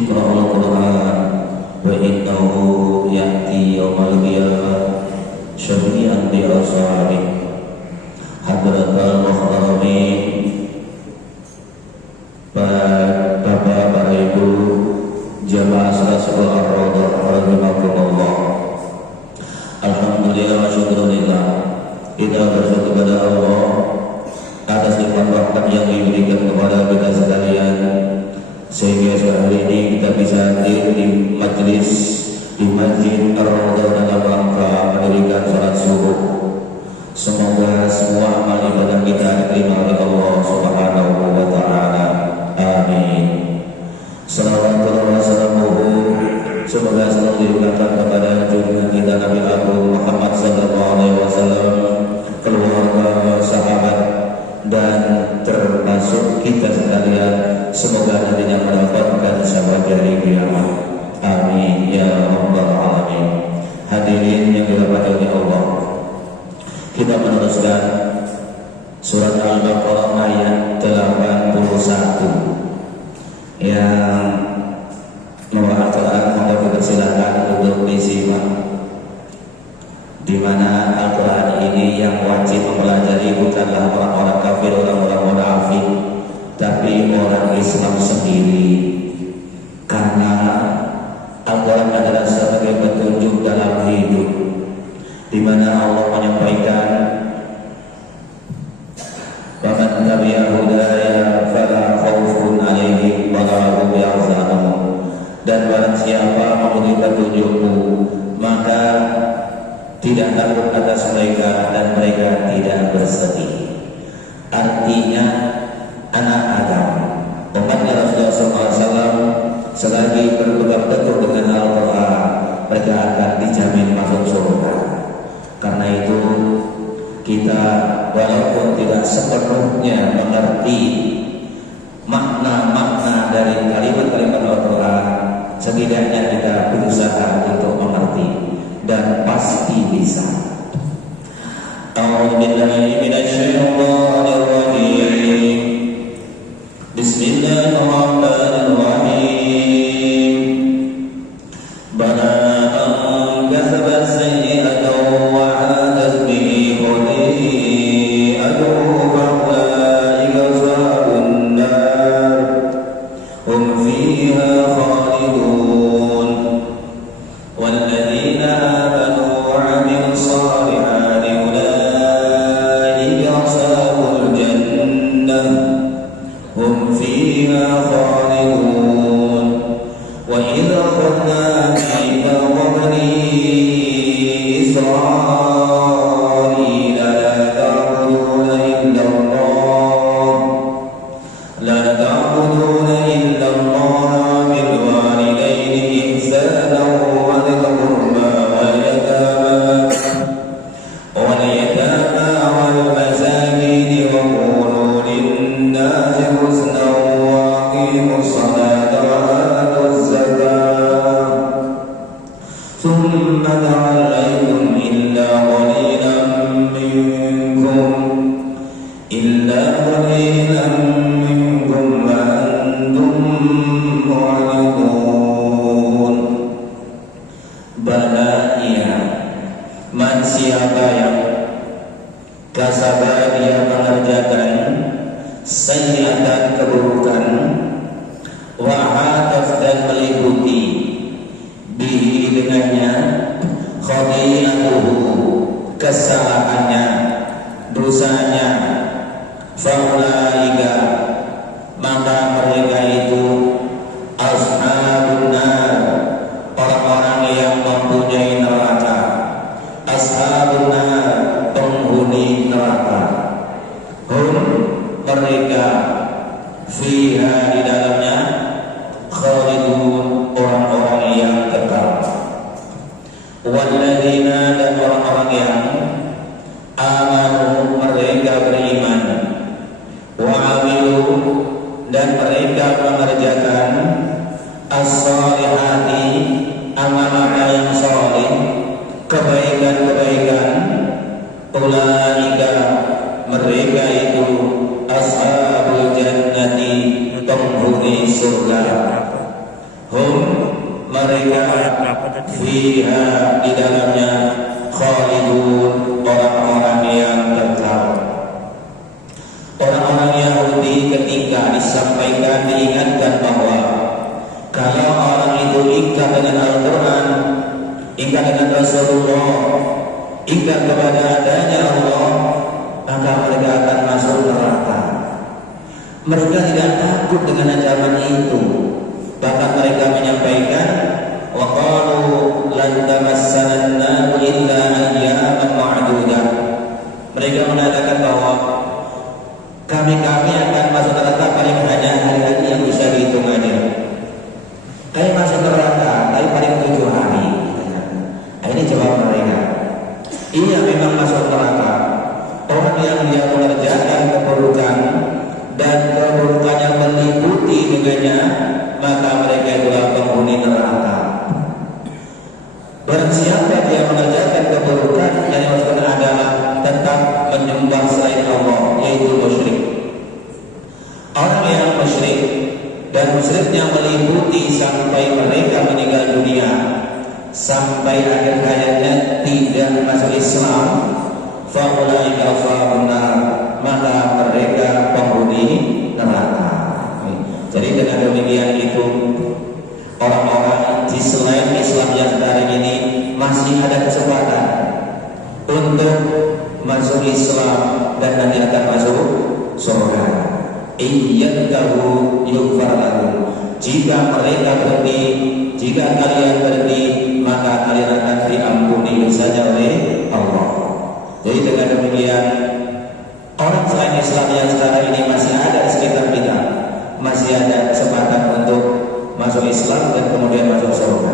Iqra'ul Qur'an wa innahu ya'ti yawmal qiyamah syafi'an li ashabihi hadratal muhtaramin. Bapak Ibu jamaah salatul ar-raudhah rahimakumullah. Alhamdulillah wa syukurillah, kita bersyukur kepada Allah atas nikmat rahmat yang diberikan kepada kita sekalian, sehingga hari ini kita bisa hadir di Masjid Ar-Raudhah dalam rangka mendirikan salat subuh. Semoga semua amal ibadah kita diterima oleh Allah Subhanahu wa taala. Amin. Salawatullah wa salamuhu semoga selalu dilimpahkan kepada junjungan kita Nabi Agung Muhammad sallallahu alaihi wasallam, keluarga, sahabat, dan termasuk kita sekalian. Semoga nantinya mendapatkan syafaat dari kiamat. Amin ya rabbal alamin. Hadirin yang dirahmati oleh Allah, kita meneruskan surat Al-Baqarah ayat 81 yang mewakilkan. Maka dipersilakan untuk disimak, di mana Al-Quran ini yang wajib mempelajari bukanlah orang-orang kafir, orang-orang munafik, tapi orang Islam sendiri, karena Al-Quran adalah sebagai petunjuk dalam hidup, di mana Allah menyampaikan faman tabi'a hudaya fala khaufun 'alaihim wa la hum yahzanun. Dan barang siapa mengikuti petunjukmu, maka tidak takut atas mereka dan mereka tidak bersedih. Artinya anak Adam, umatnya Rasulullah SAW, selagi berpegang teguh dengan Al-Quran, mereka akan dijamin masuk surga. Karena itu kita walaupun tidak sepenuhnya mengerti makna-makna dari kalimat-kalimat Al-Quran, setidaknya kita berusaha untuk mengerti dan pasti bisa. A'udzubillahi minasyaitonir rajim. Bismillahirrahmanirrahim. Bala an kasabat sayyi'atan wa 'adat bihi khati'atuhu fa ulaika ashabun nar hum fiha khalidun. والذين آمنوا وعملوا الصالحات أولئك أصحاب الجنة هم فيها خالدون. وإذا أخذنا ميثاق بني إسرائيل لا تعبدون إلا الله وبالوالدين إحسانا واليتامى والمساكين وقولوا للناس حسنا وأقيموا الصلاة وآتوا الزكاة ثم توليتم إلا قليلا منكم وأنتم معرضون. Bala iya, man siapa yang kasaba dia mengerjakan sayyi'atan keburukan, wa hataf dan meliputi bihi dengannya khati'atuhu kesalahannya, dosanya, faulaika maka mereka itu ashabun nar, orang-orang yang mempunyai neraka. Ashabun nar, penghuni neraka. Hum mereka fiha di dalamnya khalidun, orang-orang yang kekal. Walladzina dan orang-orang yang amanu mereka beriman, wa amilu dan mereka mengerjakan as-salihati amal-amal yang saleh, kebaikan-kebaikan. Ulaika mereka itu ashabul jannati, penghuni surga. fiha di dalamnya khalidun orang-orang yang kekal. Orang-orang Yahudi ketika disampaikan diingatkan bahwa kalau orang itu ingkar dengan Al-Quran, ingkar dengan Rasulullah, ingkar kepada adanya Allah, maka mereka akan masuk neraka. Mereka tidak takut dengan ancaman itu. Bahkan mereka menyampaikan, wa qalu lan tamassana an-nar illa ayyaman ma'dudah. Mereka mengatakan bahwa kami akan masuk neraka paling hanya hari-hari yang bisa dihitung aja. Kami masuk neraka tapi paling 7 hari. Nah, ini jawab mereka. Iya, memang masuk neraka orang yang dia mengerjakan keburukan dan keburukannya meliputi dengannya, maka mereka itulah penghuni neraka. Barang siapa dia mengerjakan keburukan yang maksudnya adalah tetap menyembah selain Allah, yaitu musyrik. Orang yang musyrik dan musyriknya meliputi sampai mereka meninggal dunia, sampai akhir hayatnya tidak masuk Islam, faulaika ashabun nar, maka mereka penghuni neraka. Jadi dengan demikian itu orang-orang di selain Islam yang sekarang ini masih ada kesempatan untuk masuk Islam dan nanti akan masuk surga. Iyyantahu yughfar lahum. Jika mereka berhenti, jika kalian berhenti, maka kalian akan diampuni saja oleh Allah. Jadi dengan demikian orang selain Islam yang sekarang ini masih ada di sekitar kita, masih ada kesempatan untuk masuk Islam dan kemudian masuk surga.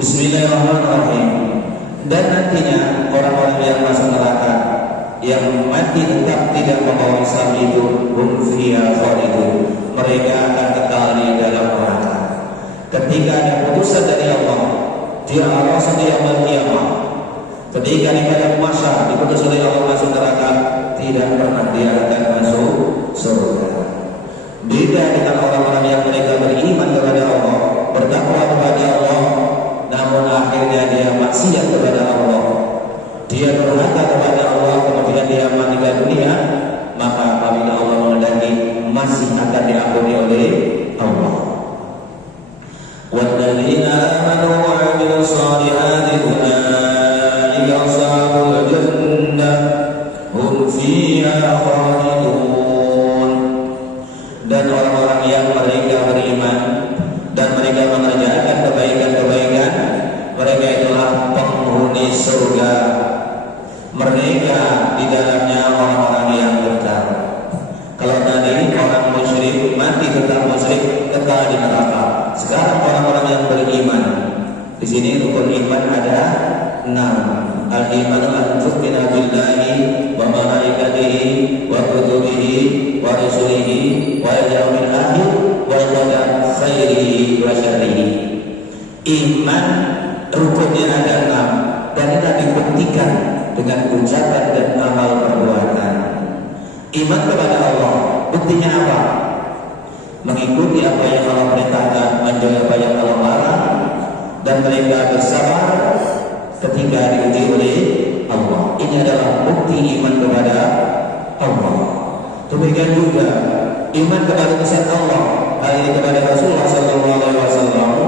Bismillahirrahmanirrahim. Dan nantinya orang-orang yang masuk neraka, yang mati tetap tidak membawa Islam itu, hum fiha khalidun, mereka akan kekal di dalam neraka. Ketika ada putusan dari Allah di Al-Asr yaumil qiyamah, ketika di padang mahsyar diputus oleh Allah masuk neraka, tidak pernah dia akan masuk surga. Beda dengan orang-orang yang mereka beriman kepada Allah, bertakwa kepada Allah, namun akhirnya dia maksiat kepada Allah, dia durhaka kepada Allah, kemudian dia meninggal dunia, maka apabila Allah menghendaki masih akan diampuni oleh Allah. Walladzina amanu wa 'amilus shalihati ulaika ashabul jannah hum fiha khalidun. Dan orang-orang yang mereka beriman dan mereka mengerjakan kebaikan-kebaikan, mereka itulah penghuni surga. Mereka di dalamnya orang-orang yang kekal. Kalau tadi orang musyrik mati tetap musyrik, kekal di neraka. Sekarang orang-orang yang beriman, di sini rukun iman ada 6. Al-imanu an tu'mina billahi wa malaikatihi wa kutubihi wa rusulihi wa yaumil akhir wa qadar khairihi wa syarrihi. Iman rukunnya ada 6 dan itu dibuktikan dengan ucapan dan amal perbuatan. Iman kepada Allah, buktinya apa? Mengikuti apa yang Allah perintahkan, menjauhi apa yang Allah larang, dan mereka bersabar ketika diuji oleh Allah. Ini adalah bukti iman kepada Allah. Demikian juga iman kepada pesan Allah, hal ini kepada Rasulullah SAW.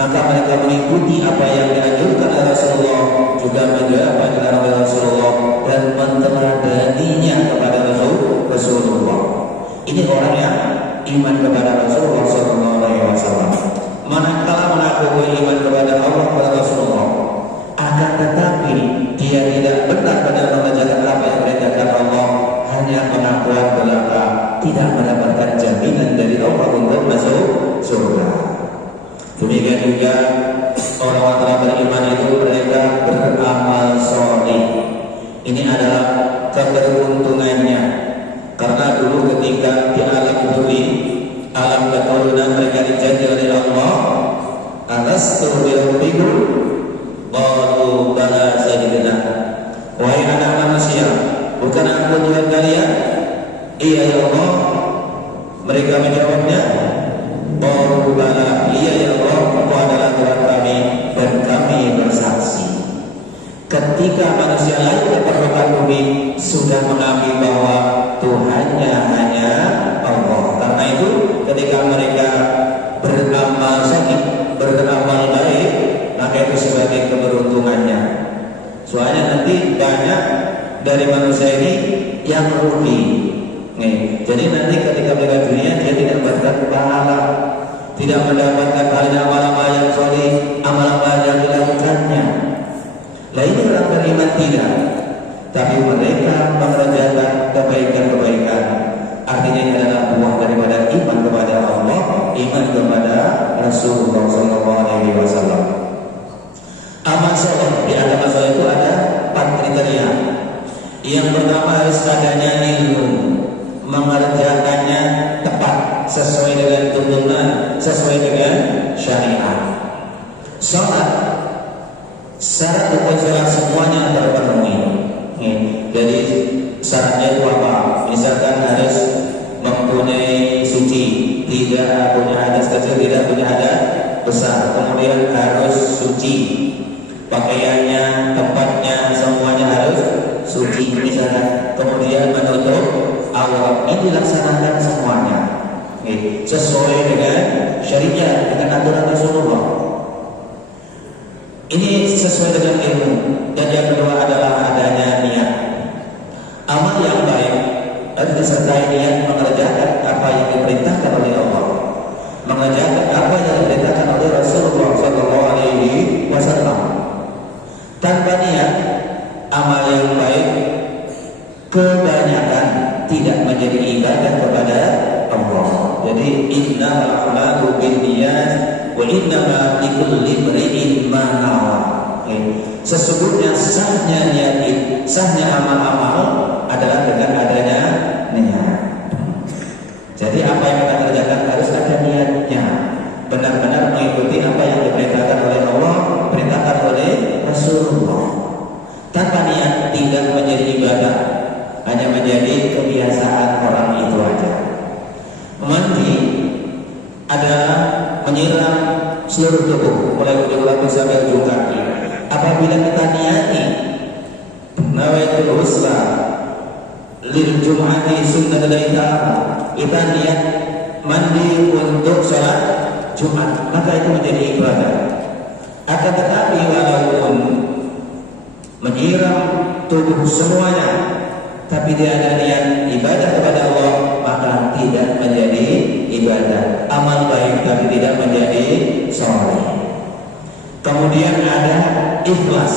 Maka mereka mengikuti apa yang dianjurkan oleh Rasulullah, juga menjauhi apa yang dilarang oleh Rasulullah, dan menteladaninya kepada Rasulullah. Ini orang yang iman kepada Rasulullah SAW. Manakala mengaku iman kepada Allah kepada Rasulullah, akan tetapi dia tidak benar benar mengerjakan apa yang diperintahkan Allah, hanya pengakuan belaka, tidak mendapatkan jaminan dari Allah untuk masuk surga. Demikian juga orang-orang beriman itu mereka beramal soleh. Ini adalah keberuntungannya, karena dulu ketika di alam bumi, alam keturunan mereka dijanji oleh Allah, alastu birabbikum qalu bala sayyidina. Wahai anak manusia, bukan aku Tuhan kalian? Iya ya Allah. Mereka menjawabnya, qalu bala, iya ya Allah, Engkau adalah ketika manusia lahir ke permukaan bumi sudah mengakui bahwa Tuhannya hanya Allah. Karena itu ketika mereka beramal saleh, beramal baik, maka itu sebagai keberuntungannya. Soalnya nanti banyak dari manusia ini yang rugi. Jadi nanti ketika mereka dunia dia tidak mendapatkan pahala, tidak mendapatkan pahala amal-amal yang soleh, amal-amal yang dilakukannya. Nah ini orang beriman tidak, tapi mereka mengerjakan kebaikan-kebaikan. Artinya ini adalah buah daripada iman kepada Allah, iman kepada Rasulullah SAW. Amal soleh di agama soleh itu ada 4 kriteria. Yang pertama harus adanya ilmu, mengerjakannya tepat sesuai dengan tuntunan, sesuai dengan syariat. Salat, syarat rukun salat semuanya terpenuhi. Jadi syaratnya itu apa? Misalkan harus mempunyai suci, tidak punya hadas kecil, tidak punya hadas besar. Kemudian harus suci, pakaiannya, tempatnya, semuanya harus suci misalkan. Kemudian menutup aurat, ini dilaksanakan semuanya sesuai dengan syariat, dengan aturan Rasulullah. Ini sesuai dengan ilmu. Dan yang kedua adalah adanya niat. Amal yang baik harus disertai niat mengerjakan apa yang diperintahkan oleh Allah, mengerjakan apa yang diperintahkan oleh Rasulullah SAW. Tanpa niat, amal yang baik kebanyakan tidak menjadi ibadah kepada Allah. Jadi innamal a'malu binniyat wa innama likulli imri'in ma nawa. Sesungguhnya sahnya niat, sahnya amal-amal adalah dengan adanya niat. Jadi apa yang kita kerjakan harus ada niatnya, benar-benar mengikuti apa yang diperintahkan oleh Allah, diperintahkan oleh Rasulullah. Tanpa niat tidak menjadi ibadah, hanya menjadi kebiasaan orang itu aja. Mandi adalah menyiram seluruh tubuh, mulai ujung rambut sampai ujung kaki. Apabila kita niati nawaitul husla lil jum'ati sunnah laita, kita niat mandi untuk sholat Jumat, maka itu menjadi ibadah. Akan tetapi walaupun menyiram tubuh semuanya, tapi dia ada niat ibadah kepada Allah, maka tidak menjadi ibadah. Amal baik tapi tidak menjadi sholeh. Kemudian ada ikhlas,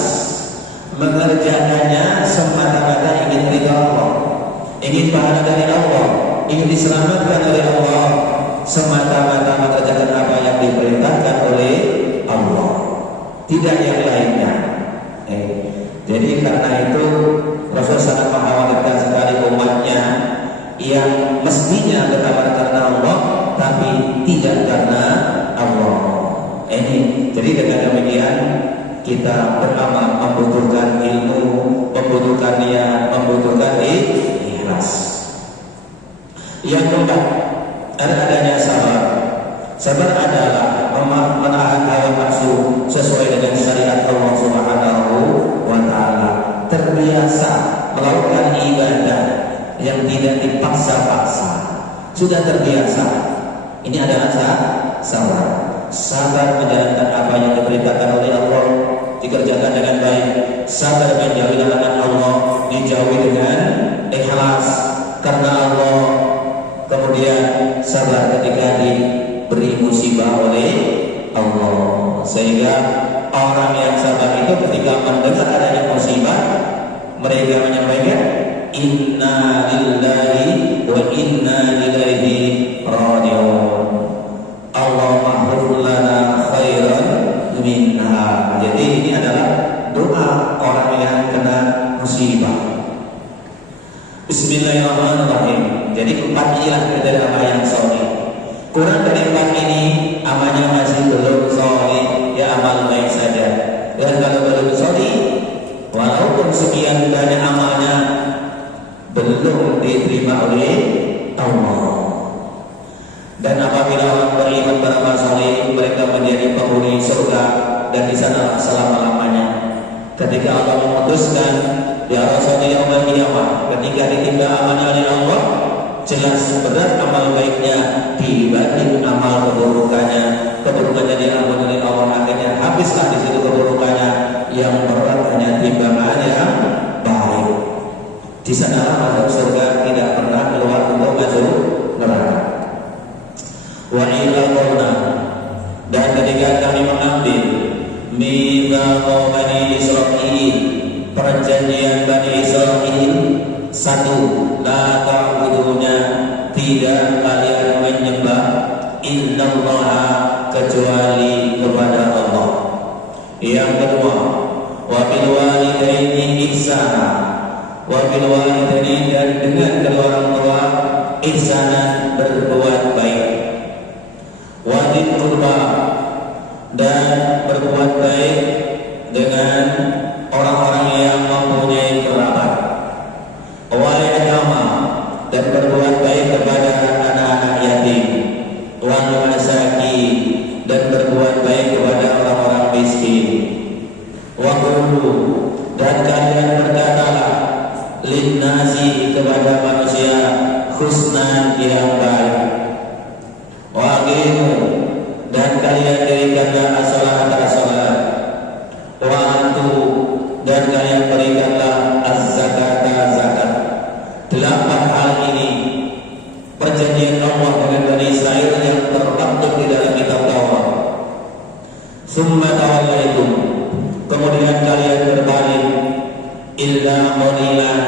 mengerjakannya semata-mata ingin ridha Allah, ingin pahala dari Allah, ingin diselamatkan oleh Allah, semata-mata mengerjakan apa yang diperintahkan oleh Allah, tidak yang lainnya. Jadi karena itu Rasul sangat mengkhawatirkan sekali umatnya yang mestinya beramal karena Allah tapi tidak karena Allah. Jadi dengan demikian kita beramal membutuhkan ilmu, membutuhkan niat, membutuhkan ikhlas. Yang keempat, adanya sabar. Sabar adalah menahan hawa nafsu sesuai dengan syariat Allah Subhanahu wa taala. Terbiasa melakukan ibadah yang tidak dipaksa-paksa. Sudah terbiasa. Ini adalah sabar. Sabar menjalankan apa yang diperintahkan oleh Allah, dikerjakan dengan baik. Sabar menjauhi larangan Allah, dijauhi dengan ikhlas karena Allah. Kemudian sabar ketika diberi musibah oleh Allah. Sehingga orang yang sabar itu ketika mendengar adanya musibah, mereka menyampaikan inna lillahi wa inna ilaihi raji'un. Allahumma ghfir lana khairan minha. Jadi ini adalah doa orang yang kena musibah. Bismillahirrahmanirrahim. Jadi 4 inilah kriteria amal yang sholeh. Kurang dari 4 ini amalnya masih belum sholeh, ya amal baik saja. Dan kalau belum sholeh, walaupun sekian banyak amalnya, belum diterima oleh Allah. Dan apabila orang beriman beramal saleh, mereka menjadi penghuni surga dan di sana selama-lamanya. Ketika Allah memutus ketika kami mengambil mitsaq Bani Israil, perjanjian Bani Israil, satu, la ta'buduna, tidak kalian menyembah illallah, kecuali kepada Allah. Yang kedua, wa bil walidaini ihsana, wa bil walidaini, dan dengan kedua orang tua ihsana, berbuat baik. Wa dzil qurba, dan berbuat baik dengan orang-orang yang mempunyai kerabat. Wal yatama, dan berbuat baik kepada anak-anak yatim. Wal masakin, dan berbuat baik kepada orang-orang miskin. Wa qulu, dan kalian berkatalah linnasi, kepada manusia, husnan, yang baik. Wa aqimu, dan kalian dirikanlah as-salat. Wa atu, dan kalian berikanlah az-zakata, zakat. 8 hal ini perjanjian Allah dengan Bani Israil yang terdapat di dalam kitab Taurat. Summa tawallaitum, kemudian kalian berbalik, illa qalilan,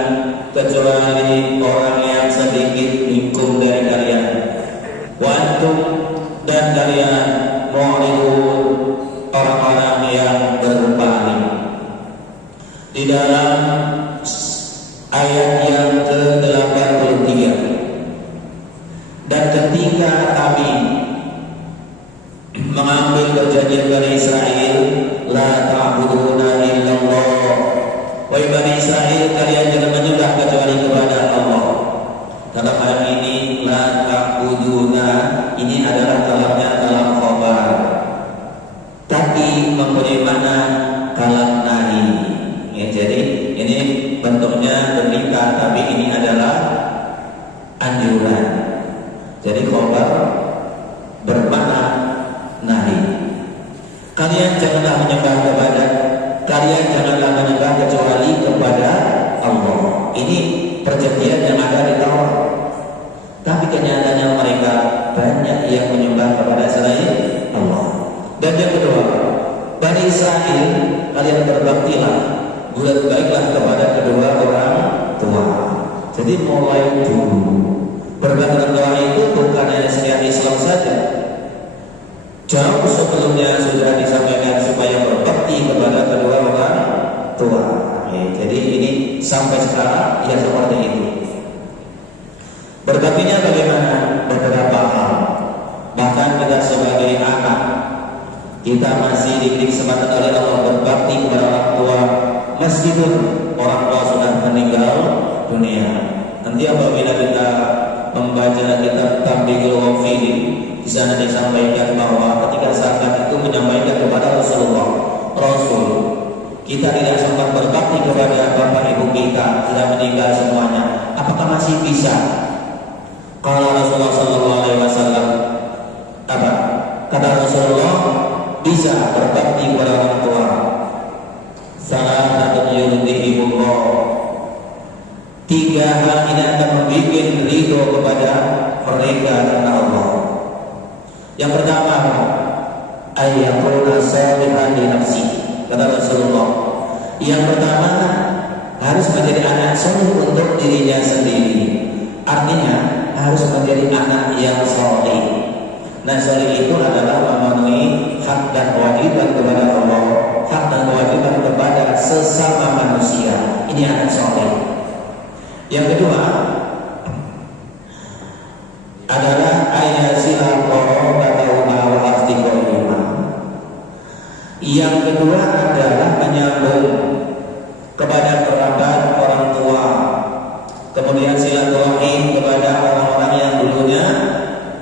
kecuali orang yang sedikit minkum dari kalian. Wa antum, dan kalian mu'ridun, orang-orang yang berpaling. Di dalam ayat yang ke-83, dan ketika kami mengambil perjanjian Bani Israil, la ta'buduna illallah, wahai Bani Israil, kalian jangan menyembah kecuali kepada Allah. Dalam hal ini la ta'buduna ini adalah kalamnya kalam khabar, tapi mempunyai makna kalam nahi. Ya, jadi ini bentuknya berikan, tapi ini adalah anjuran. Jadi khabar bermakna nahi. Kalian janganlah menyembah kecuali kepada Allah. Ini perjanjian yang ada di Taurat. Tapi kenyataannya mereka banyak yang menyembah kepada selain Allah. Dan yang kedua, Bani Israil, kalian berbaktilah, buat baiklah kepada kedua orang tua. Jadi mulai dulu berbakti tua itu bukan hanya sekian Islam saja. Jauh sebelumnya sudah disampaikan supaya berbakti kepada kedua orang tua. Jadi ini sampai sekarang ya seperti itu. Berbaktinya bagaimana? Beberapa hal. Bahkan kita sebagai anak, kita masih diberi kesempatan oleh Allah berbakti kepada orang tua, meskipun orang tua sudah meninggal dunia. Nanti apabila kita membaca kitab Tablighul Wafiyin, di sana disampaikan bahwa ketika sahabat itu menyampaikan kepada Rasulullah, Rasul, kita tidak sempat berbakti kepada bapak ibu kita, sudah meninggal semuanya. Apakah masih bisa? Kalau Rasulullah SAW, apa? Kata Rasulullah, bisa berbakti kepada orang tua. Salah satu yurdihimullah, 3 hal ini akan membuat ridho kepada mereka karena Allah. Yang pertama, ayyakuna salihan li nafsi. Kata Rasulullah, yang pertama harus menjadi anak soleh untuk dirinya sendiri. Artinya harus menjadi anak yang soleh. Nah, soleh itu adalah memenuhi hak dan kewajiban kepada Allah, hak dan kewajiban kepada sesama manusia. Ini anak soleh. Yang kedua adalah ayasilah qarabatauma wa asdiqaihima. Yang kedua adalah menyambung kepada kerabat orang tua, kemudian silaturahim kepada orang-orang yang dulunya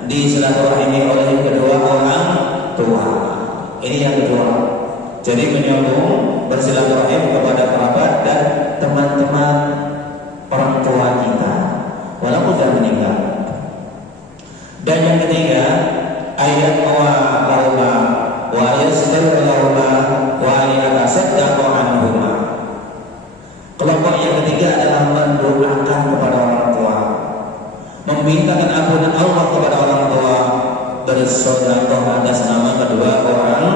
disilaturahimi oleh kedua orang tua. Ini yang kedua. Jadi menyambung bersilaturahim kepada kerabat dan teman-teman orang tua kita walaupun sudah meninggal. Dan yang ketiga, ayat wa yasdaqulahuma wa yatasaddaqu anhuma. Kelompok yang ketiga adalah mendoakan kepada orang tua, memintakan ampunan Allah kepada orang tua, bersedekah atas nama kedua orang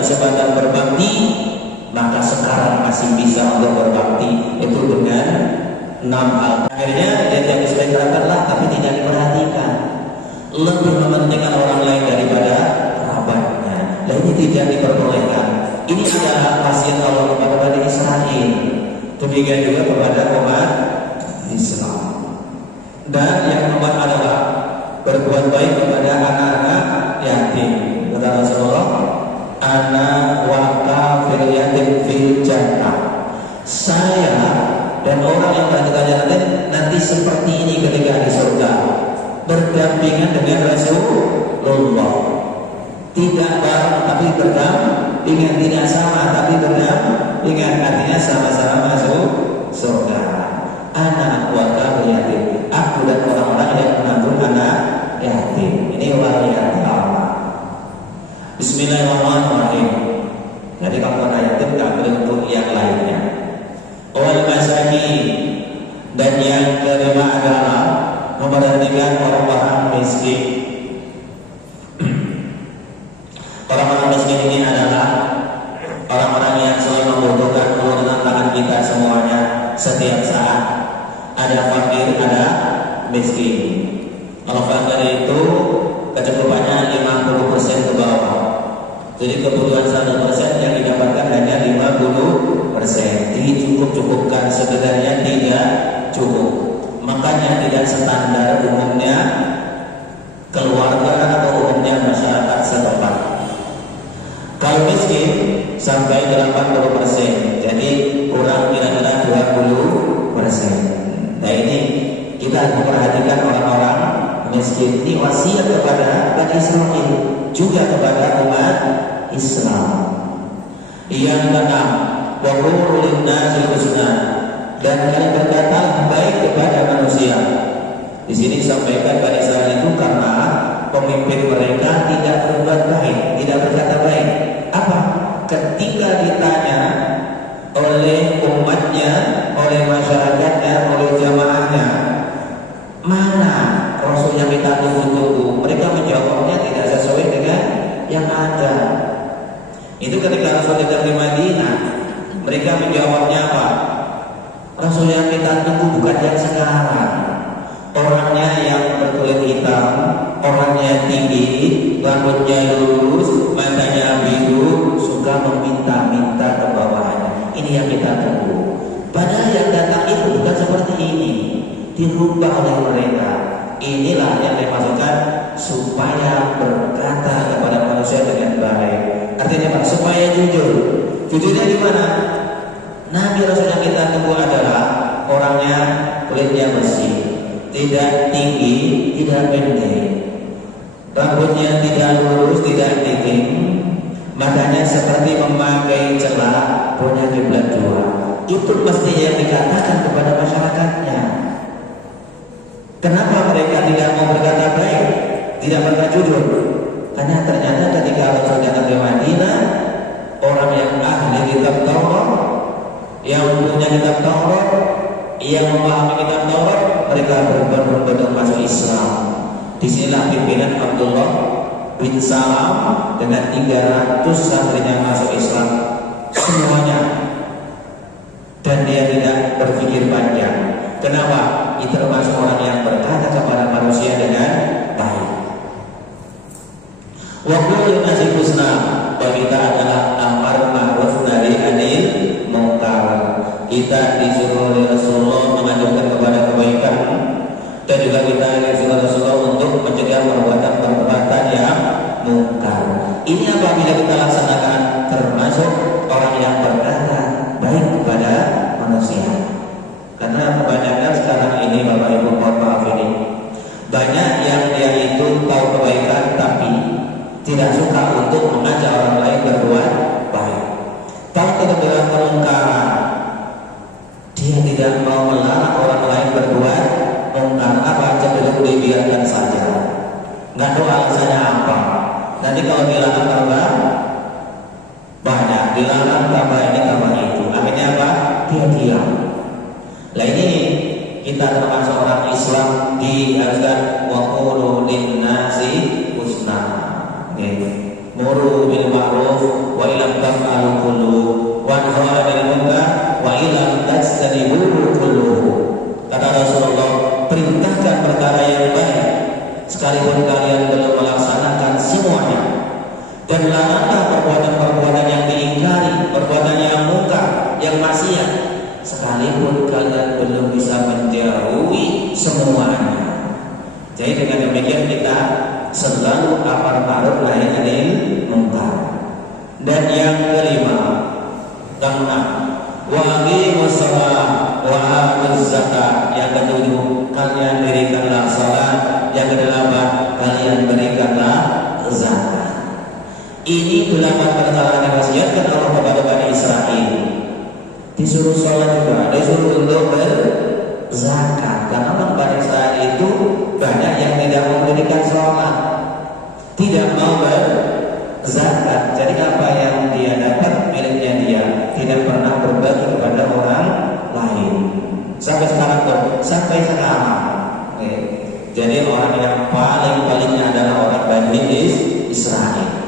kesempatan berbakti, maka sekarang masih bisa untuk berbakti itu dengan 6 hal. Akhirnya dia tidak diselenggarakanlah, tapi tidak diperhatikan, lebih mementingkan orang lain daripada kerabatnya. Dan ini tidak diperbolehkan. Ini adalah wasiat Allah kepada Bani Israil, demikian juga kepada umat Islam. Dan yang keempat adalah berbuat baik kepada anak-anak yatim. Kata Rasulullah, ana wa kafir yatim fil jannah. Saya dan orang yang berkata nanti seperti ini ketika di surga, berdampingan dengan Rasulullah. Tidak bareng tapi berdampingan, tidak sama tapi berdampingan, artinya sama-sama masuk surga. Anak wa kafir yatim, aku dan orang-orang yang menanggung anak yatim. Ini wali yang pertama. Bismillahirrahmanirrahim. Jadi kalau anak yatim tak boleh untuk yang lainnya. Wal masakin, dan yang kelima adalah memperhatikan orang-orang miskin. Orang-orang miskin ini adalah orang-orang yang selalu membutuhkan uluran tangan kita semuanya setiap saat. Ada fakir, ada miskin. Kalau fakir itu kecukupannya 50% ke bawah. Jadi kebutuhan 100% yang didapatkan hanya 50%. Dicukup-cukupkan, sebenarnya tidak cukup. Makanya tidak standar umumnya keluarga atau umumnya masyarakat setempat. Kalau miskin sampai 80%, jadi kurang kira-kira 20%. Nah ini kita memperhatikan orang-orang miskin. Ini wasiat kepada Bani Israil, juga kepada umat Islam. Yang keenam, wa qulu lin-nasi husna, dan kalian berkata baik kepada manusia. Di sini disampaikan Bani Israil itu karena pemimpin mereka tidak berbuat baik, tidak berkata baik. Apa? Ketika ditanya oleh umatnya, oleh masyarakatnya, oleh jamaahnya, mana Rasul yang kita tunggu-tunggu, mereka menjawabnya tidak sesuai dengan yang ada. Itu ketika Rasul datang di Madinah, mereka menjawabnya apa? Rasul yang kita tunggu bukan yang sekarang. Orangnya yang berkulit hitam, orangnya tinggi, rambutnya lurus, matanya biru, suka meminta-minta ke bawahnya. Ini yang kita tunggu. Padahal yang datang itu bukan seperti ini, dirubah oleh mereka. Inilah yang dimaksudkan supaya berkata kepada manusia dengan baik. Artinya apa? Supaya jujur. Jujurnya di mana? Nabi Rasul yang kita tunggu adalah orangnya kulitnya bersih, tidak tinggi, tidak pendek, rambutnya tidak lurus, tidak keriting, matanya seperti memakai celak, punya kiblat dua. Itu mesti yang dikatakan kepada masyarakatnya. Kenapa mereka tidak mau berkata baik, tidak berkata jujur? Karena ternyata ketika Rasul datang ke Madinah, orang yang ahli kitab Taurat, yang punya kitab Taurat, yang memahami kitab Taurat, mereka berbondong-bondong masuk Islam. Disinilah pimpinan Abdullah bin Salam dengan 300 santrinya masuk Islam semuanya. Dan dia tidak berpikir panjang. Kenapa? Itu termasuk orang yang berkata kepada manusia dengan baik. Wa qulu nasi husna, bagi kita adalah amar ma'ruf nahi anil munkar. Kita disuruh oleh Rasulullah menganjurkan kepada kebaikan, dan juga kita disuruh Rasulullah untuk mencegah perbuatan yang munkar. Ini apabila kita laksanakan termasuk orang yang berkata baik kepada manusia. Karena kebanyakan sekarang ini Bapak Ibu, mohon maaf ini, banyak yang dia itu tahu kebaikan tapi tidak suka untuk mengajak orang lain berbuat baik. Tahu kebenaran kemungkaran, dia tidak mau melarang orang lain berbuat mungkar. Apa cenderung dibiarkan saja, nggak tahu alasannya apa. Nanti kalau dilarang tambah banyak, dilarang tambah ini tambah itu, akhirnya apa? Dia diam. Nah ini kita termasuk orang Islam diharuskan wa qulu lin-nasi husna. muru bil ma'ruf wa illam taf'alu kullu wanha 'anil munkar wa illam tajtanibu kullu. Kata Rasulullah, perintahkan perkara yang baik sekalipun kalian belum melaksanakan semuanya, dan laranglah perbuatan-perbuatan yang diingkari, perbuatan yang munkar, yang maksiat, sekalipun kalian belum bisa menjauhi semuanya. Jadi dengan demikian kita selalu amar ma'ruf nahi anil munkar. Dan yang kelima, keenam, wa aqimus shalah wa atuz zakat. Yang ketujuh, kalian dirikanlah salat. Yang kedelapan, kalian berikanlah zakat. Ini 8 perkara yang diwasiatkan Allah kepada Bani Israel. Disuruh sholat juga, disuruh untuk berzakat. Karena orang Bani Israel itu banyak yang tidak memberikan sholat, tidak mau berzakat. Jadi apa yang dia dapat miliknya dia, tidak pernah berbagi kepada orang lain. Sampai sekarang tuh, sampai sekarang. Jadi orang yang paling-palingnya adalah orang Bani Israel.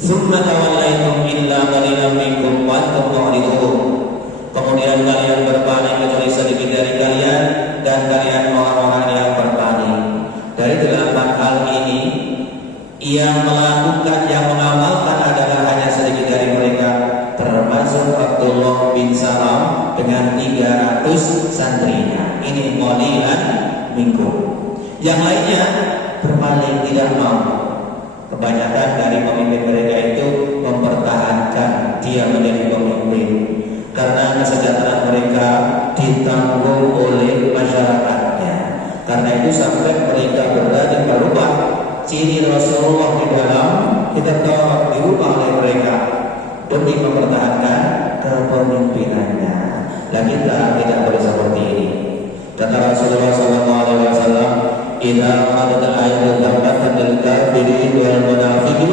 Summa tawallaitum illa qalilan minkum wa antum mu'ridun. Kemudian kalian berpaling kecuali sedikit dari kalian, dan kalian orang-orang yang berpaling. Dari 8 hal ini, yang melakukan, yang mengamalkan adalah hanya sedikit dari mereka, termasuk Abdullah bin Salam dengan 300 santrinya. Ini qalilan minkum. Yang lainnya berpaling, tidak mau. Kebanyakan dari pemimpin mereka itu mempertahankan dia menjadi pemimpin karena kesejahteraan mereka ditanggung oleh masyarakatnya. Karena itu sampai mereka berani merubah ciri Rasulullah di dalam kitab Taurat, dirubah oleh mereka demi mempertahankan kepemimpinannya. Dan kita tidak boleh seperti ini. Kata Rasulullah SAW, "Idza qadat al-ayatu dzambatan lil kafirin wal munafiqin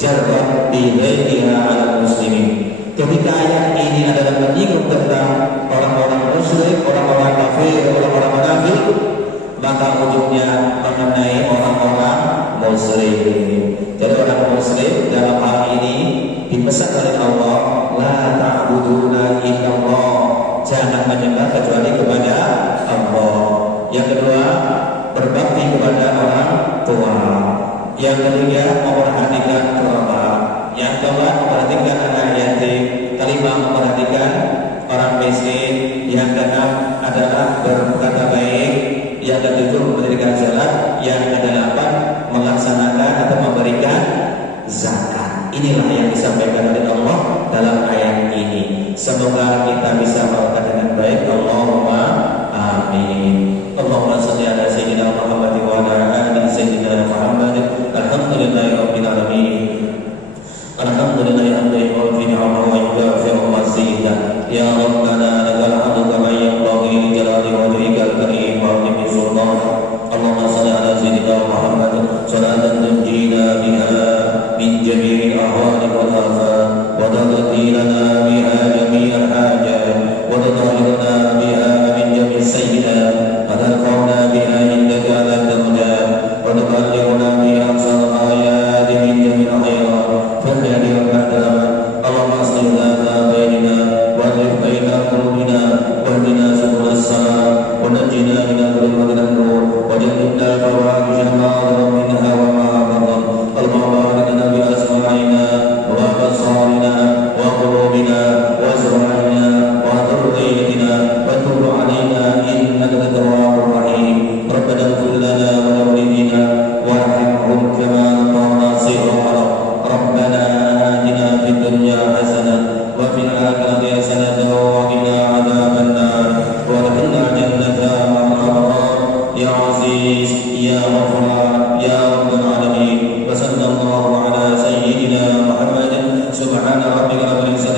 jarrat bi ghayriha 'ala muslimin." Ketika ayat ini adalah menyinggung tentang orang-orang musyrik, orang-orang kafir, orang-orang munafik, maka ujungnya mengenai orang-orang muslim. Jadi orang muslim dalam hal ini dipesan oleh Allah, la ta'buduna illallah, jangan menyembah kecuali kepada Allah. Yang kedua, berbakti kepada orang tua. Yang ketiga, memperhatikan kerabat. Yang keempat, memperhatikan anak yatim. Kelima, memperhatikan orang miskin. Yang keenam adalah berkata baik. Yang ketujuh, mendirikan salat. Yang kedelapan, melaksanakan atau memberikan zakat. Inilah yang disampaikan oleh Allah dalam ayat ini. Semoga kita bisa melakukan dengan baik. Allahumma amin. Allahumma salli ala sayyidina Muhammad wa ala ali sayyidina Muhammad. Alhamdulillahirabbil alamin. Alhamdulillahi hamdan yuwafi ni'amahu wa yukafi'u mazidah. Ya Rabbana lakal hamdu kama yanbaghi li jalali wajhikal karim wa 'azimi sultanik. Allahumma salli ala sayyidina Muhammad salatan tunjina biha min jami'il ahwali wal afat wa taqdi lana biha jami'al hajat wa tutahhiruna biha min jami'is sayyi'at. وترفعنا بها عندك على الدرجات وتبلغنا بها أقصى الغايات من جميع الخيرات في الخير والمحترم. اللهم أصلح ذات بيننا وألف بين قلوبنا واهدنا سبل السلام ونجنا من الظلمات إلى النور وجنبنا الفواحش ما ظهر منها وما بطن. اللهم بارك لنا بأسماعنا وأبصارنا وقلوبنا وأزواجنا وذريتنا وتب علينا إنك التواب الرحيم. ربنا اغفر لنا ولوالدينا وارحمهم كما ربونا صغارا. ربنا آتنا في الدنيا حسنة وفي الآخرة حسنة وقنا عذاب النار وادخلنا جنة مع الأبرار يا عزيز يا غفار يا رب العالمين. وصلى الله على سيدنا محمد. سبحان ربك رب العزة